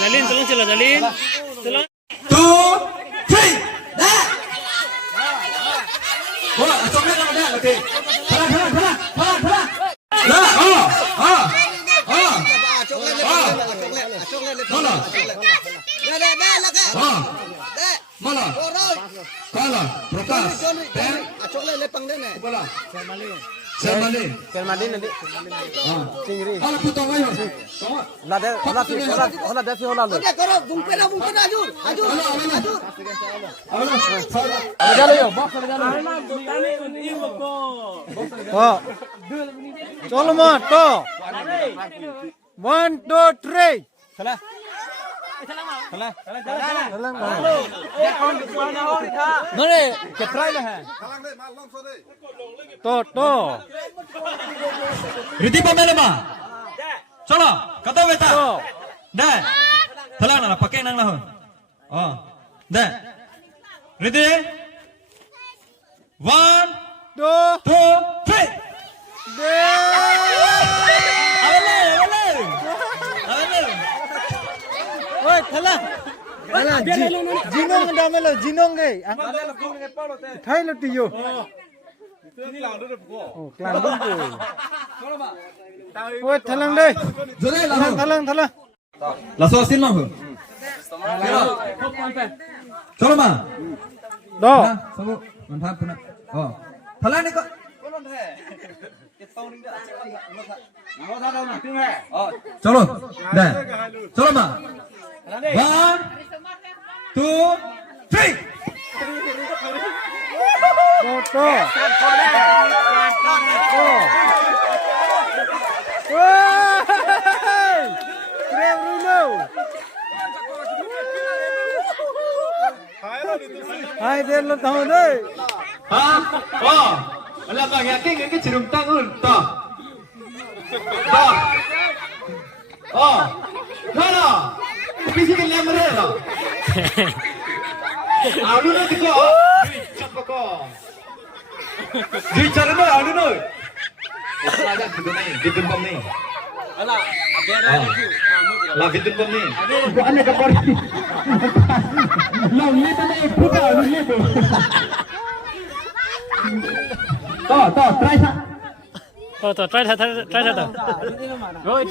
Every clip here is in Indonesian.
Jalin, tolong cila jalin. Tolong. 2, 3, dah. Bola, coklat nama dia, okey. Pala. Dah, coklat. Mana? Mana? Kala, Prakash. Coklat lepang dia ni. Bola. Selmani nanti. Cingri. Kalau putong ayo. Hola dia fi hola lo. Dia karo bungpena ajur. Ada lo yo, box ada lo. Oh. Cholo ma to. 1 2 3. Salah. Nore ke try lah hai. To. Ready pemelema. Chalo, kata beta. Dah. Thalang na pakai nang lah. Oh. Dah. Ready? 1 2 3. Oi, thala. Jinong anda melo, jinong ge. Thai lo tiyo. Oh, klang dum ko. Oi, thalang deh. Thalang. Lasso asin lah. Chalo ma. Do. Sabu, mantap puna. Oh. Thalang ni ko. Chalo. Dah. Chalo ma. 1 2 3. To. Krem rulo. Hai der lo tahu deh. Oh. Alah bang yakin ke jerum tangun toh. Oh. Mana? Bisikin lemre lah. Alu na diko. Chapako. Di cara na alu na. Ada gitu nih, bidun bom nih. Alah, ada review. Lah bidun bom nih. Bukan ada kapal. Lah ini tuh nih puta ini tuh. Toh, try sa. Tuh, try satu. Oi,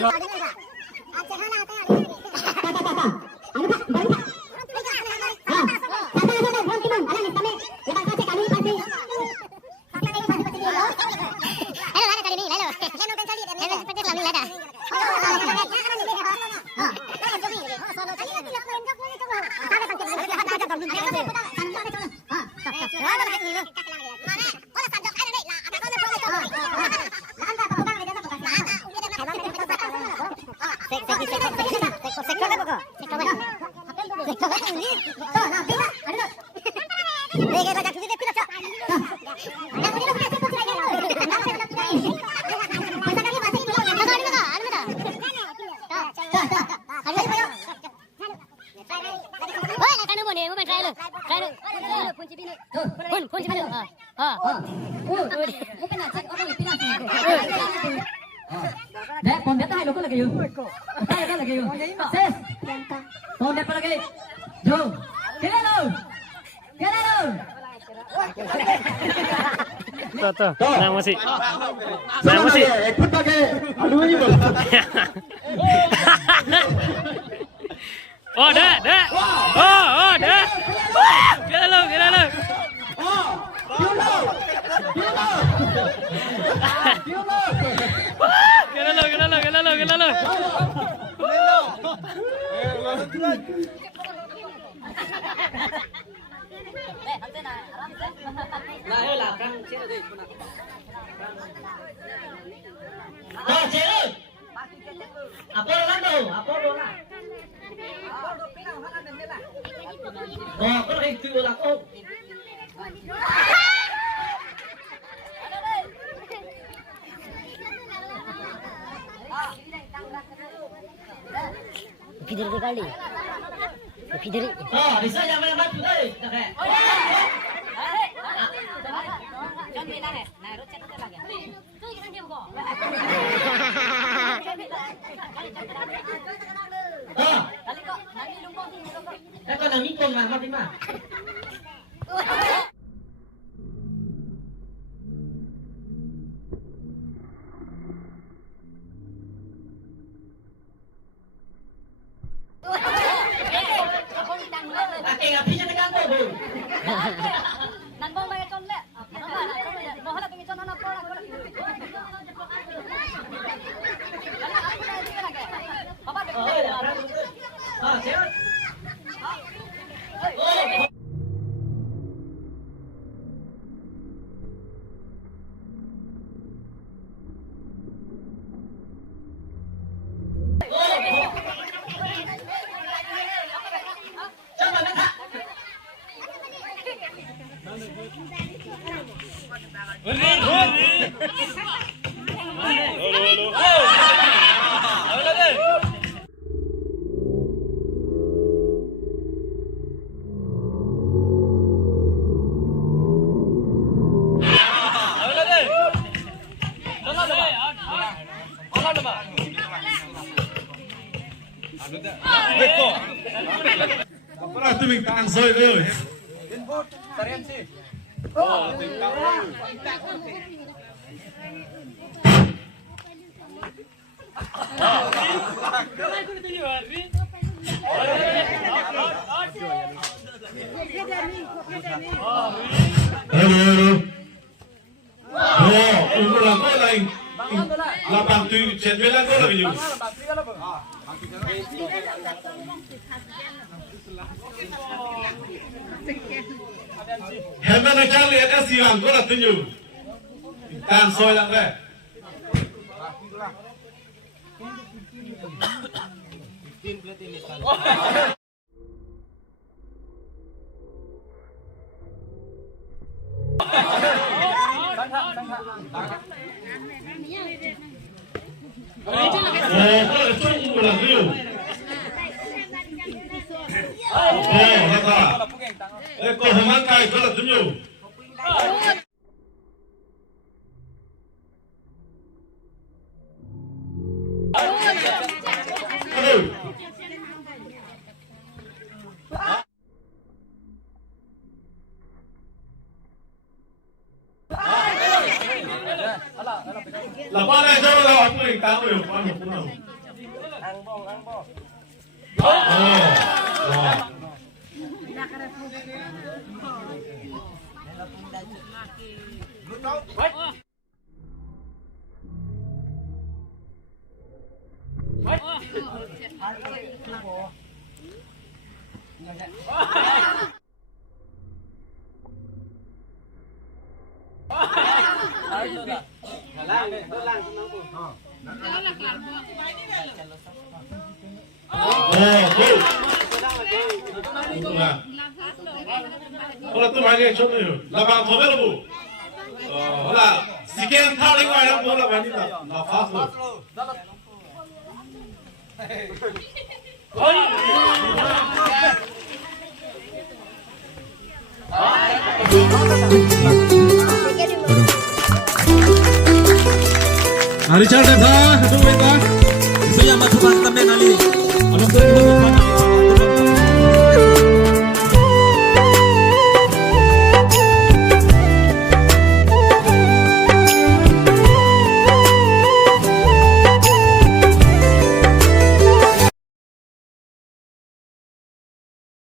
Dek, kondet hai loko lagi yuk. Hai lagi yuk. Ses. Kondet pa lagi. Jom. Kira lo. Tuh. Nang masih. Ikut pakai. Aduh ini bang. Oh, dah. Oh, dah. Kira lo. Kira lo. Apa Rolando? Apa Rola? Oh, kau lagi tu lah kau. Pidir ke kali. Pidir. Oh, bisa jangan yang batu deh. Tak Jangan bilang nah, rot chat lagi. Tu yang dia buka. tong lah mati mah. Aki ngapinya tekan tuh, Bu. Nandong bagay con le. Mohon tinggi con anak orang. Papa dek. Ah, siap. Pernah tuh mintaan soy dulu. Halo. Oh, ukuran kau lain. 87 cendela kau lagi juga. Hemana kali ada siang kau lah tunjuk. Tan soy lang deh. Oh, kau cuma ukuran tunjuk. Oh, nakala. Kau hemangkai kau lah tunjuk. Aduh. Lepas ni saya kalau aku yang tahu yang mana pun. Oh. Kalau tu hari yang cukup ni, lapang thome lu. Lah, sekian kali kau yang bola bani tak, nak fast lu. Richard dah, satu minta. Saya masuk ke dalam nali. Kalau